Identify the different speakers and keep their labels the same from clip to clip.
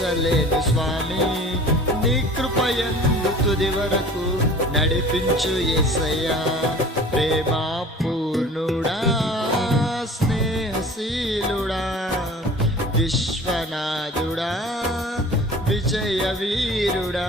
Speaker 1: వర్ణించలేను స్వామి నీ కృపయందు తుది వరకు నడిపించు యేసయ్యా ప్రేమా పూర్ణుడా స్నేహశీలుడా విశ్వనాథుడా విజయ వీరుడా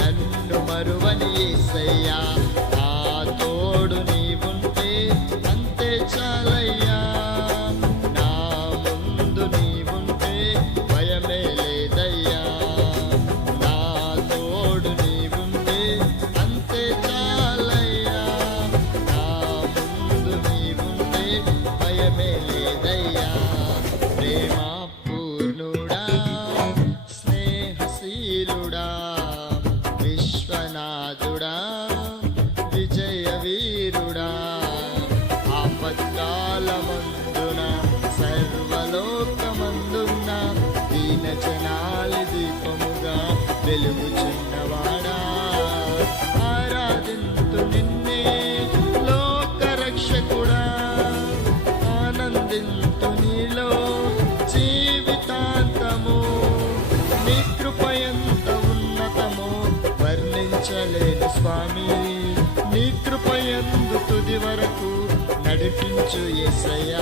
Speaker 1: మరువని ఏసయ్యా. సర్వకాలమందున సర్వలోకమందున్న దీన జనాలి దీపముగా వెలుగుచున్నవాడా ఆరాధింతు నిన్నే లోకరక్షకుడా. ఆనందింతు నీలో జీవితాంతము. నీ కృపయంత ఉన్నతము ఉన్నతమో స్వామి. నీ కృపయందు తుది వరకు నడిపించు ఎసయా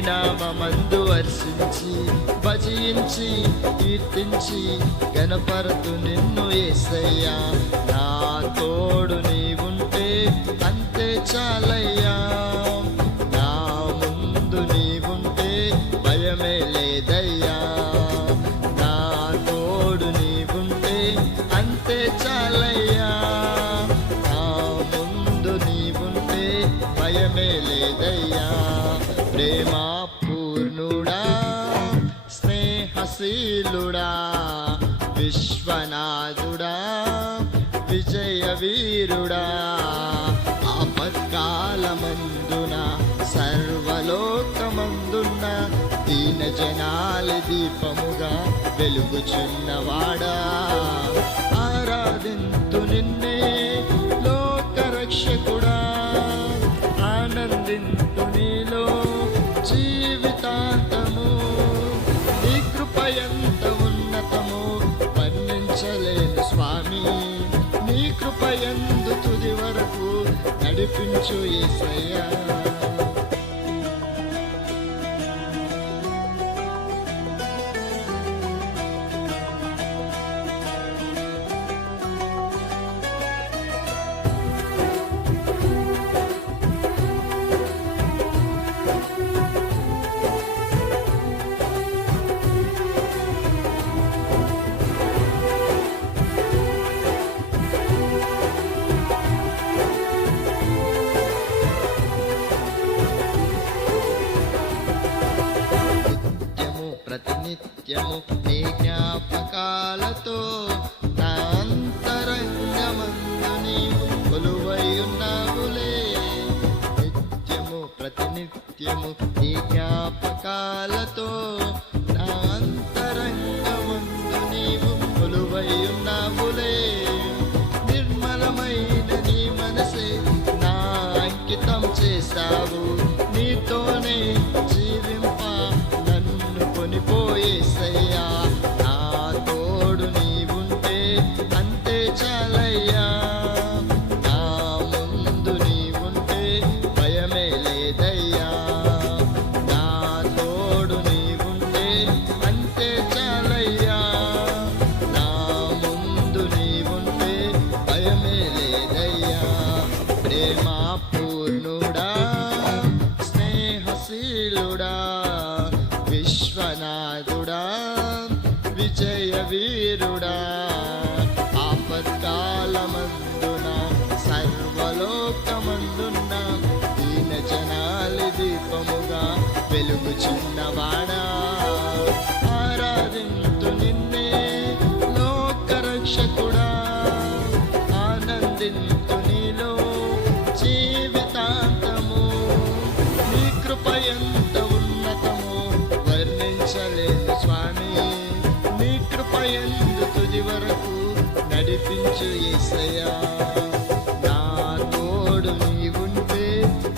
Speaker 1: నామందు వర్షించి భజించి కీర్తించి గణపరతు నిన్ను ఏసయ్యా. నా తోడు నీవుంటే అంతే చాలయ్యా. నా ముందు నీవుంటే భయమే లేదయ్యా. శీలుడా విశ్వనాథుడా విజయ వీరుడా. ఆపత్కాలమందున సర్వలోకమందున్న దీన జనాల దీపముగా వెలుగుచున్నవాడా. కృపయందు తుది వరకు నడిపించు ఏసయ్యా. ప్రతినిత్యము నీ జ్ఞాపకాలతో నా అంతరంగమందు నీవు కొలువై ఉన్నావులే నిత్యము ప్రతినిత్యము నీ జ్ఞాపకాలతో నా అంతరంగమందు పోయేసయ్యా. నడిపించు ఏసయా నా తోడు నీవుంటే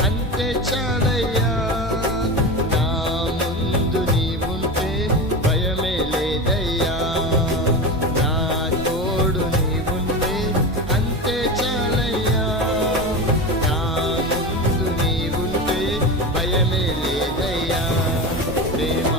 Speaker 1: అంతే చాలయ్యా. నా ముందు నీవుంటే భయమే లేదయ్యా. నా తోడు నీవుంటే అంతే చాలయ్యా. నా ముందు నీవుంటే భయమే లేదయ్యా. ప్రేమ